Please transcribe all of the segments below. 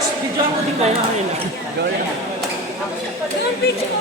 Video ako di ko ngayon. Yung page ko.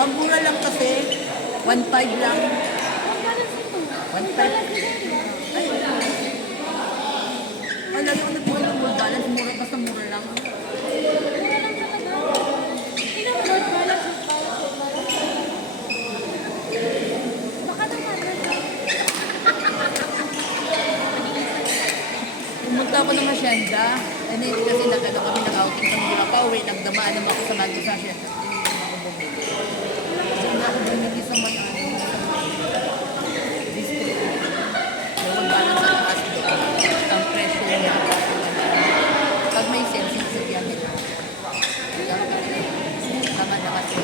Ang mura lang kasi, 1.5 lang. 1.5. Ay, lagi ko nagbuhay ng gold balance, mura basta mura lang. Pumunta ako ng Hacienda, and then kasi nagano kami nag-outing sa mga pauwi, nagdamaan naman ako sa Magno sa Hacienda. Kasi na ako bumili sa mga district. Yung balance sa taas doon, ang presyo niya. Pag may sales, sabihan nila. Tama na kasi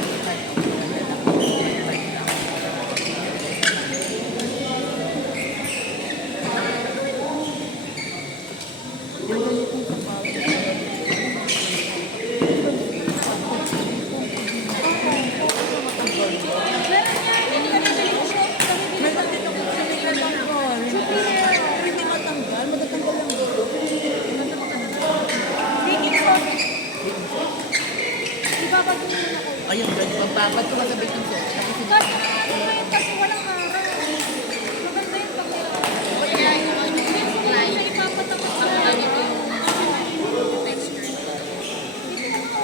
ayun, pagpapad ko sa baking soda. Kasi walang araw. Maganda yung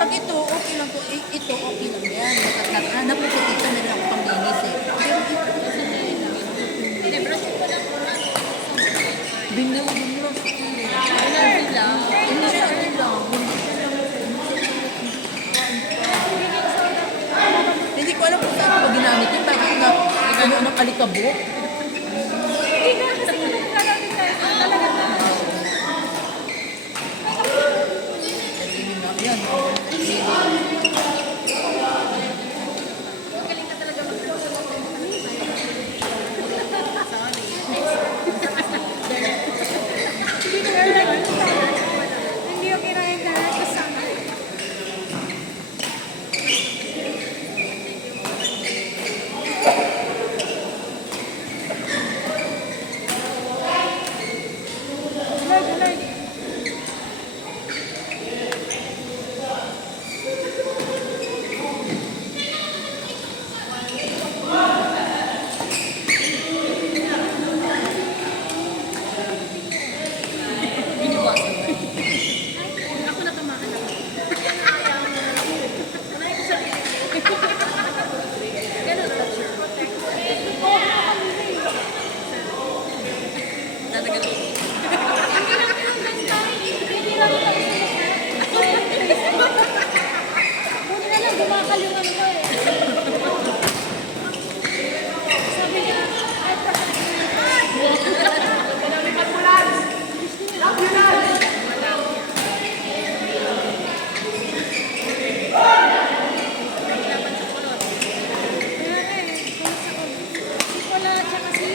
Pag ito, okay lang to. Ito, okay lang yan. Hanap ko ito, meron ako panglinis eh. Pero binyo. Hindi siya lang. Hindi ko alam kung saan ko ginamit yun. Bakit na, ano, alikabok? Hindi nga kasi kung nagkakaroon din tayo. Talaga na. Yan. Galing ka talaga hindi yung kinain ka na kasama. Lag. Ako na tumakan ako. Unahin ko sarili. Ganun lang. Oo, nakakalimutan eh. Nanagal ko. Hindi lang pinagkanta. Hindi lang buti na lang, gumakal yung ano ko eh. Sabi niya, ay, wala, tsaka si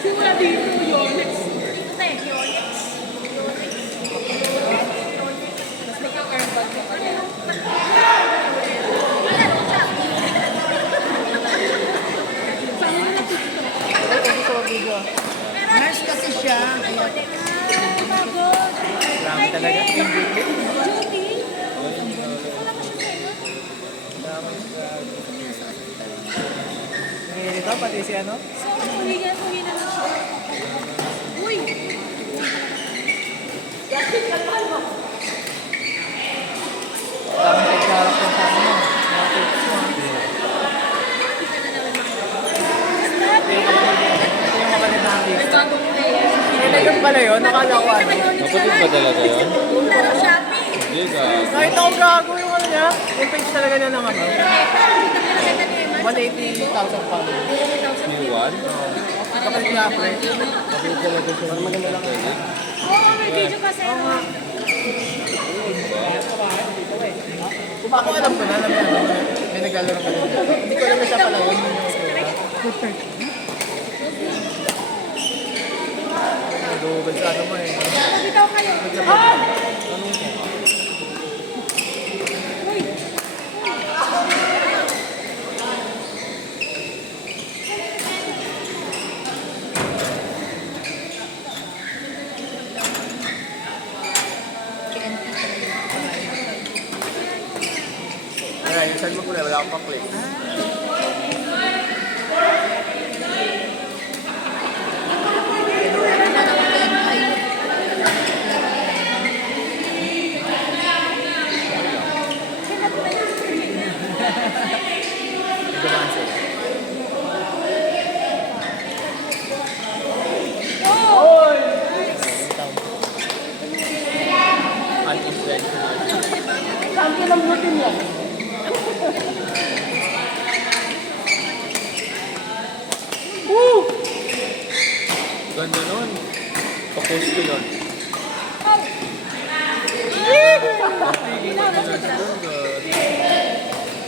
simula dito, Yonex. Dito tayo, Yonex. Tapos nagka-airbag ka pa rin. Kasi sa video. Nurse kasi siya. Kaya Pagod. Marami talaga. Duty? Wala pa siya sa'yo. Ito, pati si ano? So, huli na lang siya. Uy! Dami kay Charap yung sa ano. Ito yung kapatid na artista. Nilagyan pala yun, nakala ko ano. Kapatid ba talaga yun? Laro shopping. Hindi ka. Nakita ko gago yung ano niya. Yung page talaga niya ng ano. Pero dito ka nakita ni Eman. 180,000 pa. Iwan? Kapatid niya pre. Kapatid talaga siya. Maganda lang. Oo, may video kasi. Kung ako alam ko na, alam niya, ano, may naglalaro ka din. Hindi ko alam na siya pala yun. Nag-google sa ano mo eh. Bitaw kayo. Ah! Uy! Ayan, yung send mo ko na, wala akong pa-click. Dumaan sila. Oh! Unintentional. Champion ang butin mo. Ganda nun. Papost ko yun.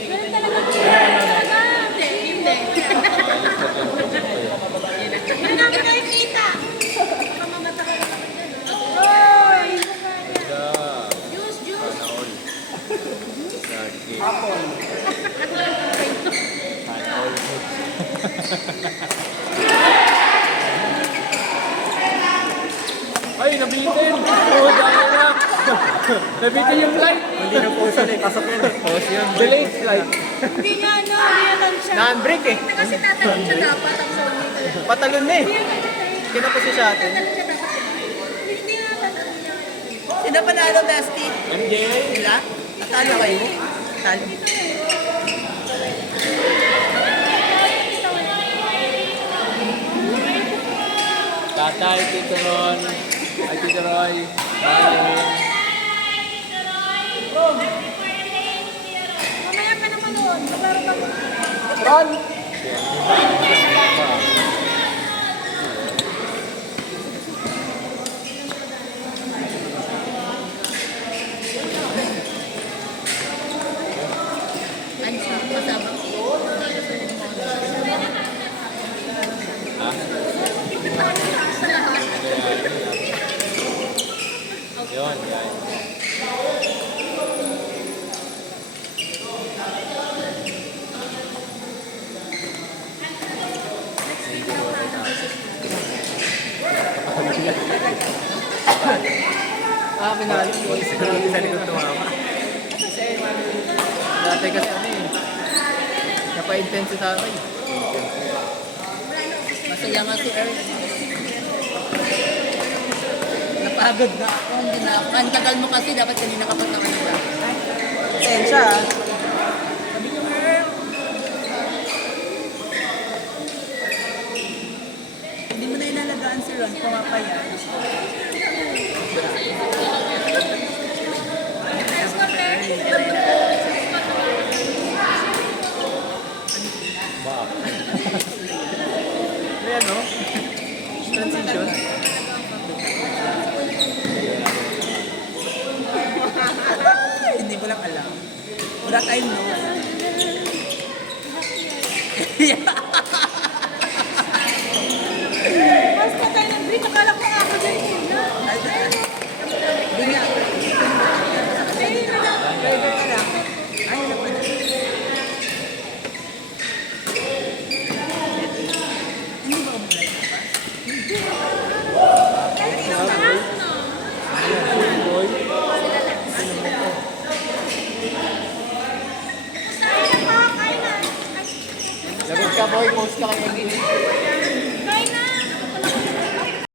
Ganun talaga. Hindi. Hindi namin nakikita. Baka mamata ka naman dyan. Oy! Ganda. Juice. Sana all. Lagi. Sana all. Ay, nabitin! Oo, dahil na! Nabitin yung flight! Hindi na post yun eh, pasok yun eh. Post yun. Delayed flight. Hindi nga, no. Real siya. Na-unbreak eh. Kasi tatalon siya dapat ang sabi talaga. Patalon na eh. Kinapos siya atin. Tatalon siya dapat. Hindi nga tatalon niya. Sino panalo, Bestie? MJ? Sila? Natalo kayo? Talo. Tatay, Tito Ron. Ay, Tito Roy. Bye. Mamaya ka naman doon. Maglaro ka muna. Ron! Ano siya? Kasama. Ha? Yun, yan. Pinalo. Isa likod tumama. Dati kasi ano eh. Napa-intense sa akin. Masaya nga si Earl. Napagod na ako. Hindi na ako. Ang tagal mo kasi dapat kanina kapag nakalala. Pasensya ah. Sabi niyo, Earl. Hindi mo na inalagaan si Ron. Pumapaya. May ano? Transition. Hindi ko lang alam. Wala tayong no. Basta tayo ng green. Akala ko ako dyan. Hindi nga. Driver ka lang. Ayaw na pala. Hindi ba umulan? Lagot ka boy, post ka kay Eggy.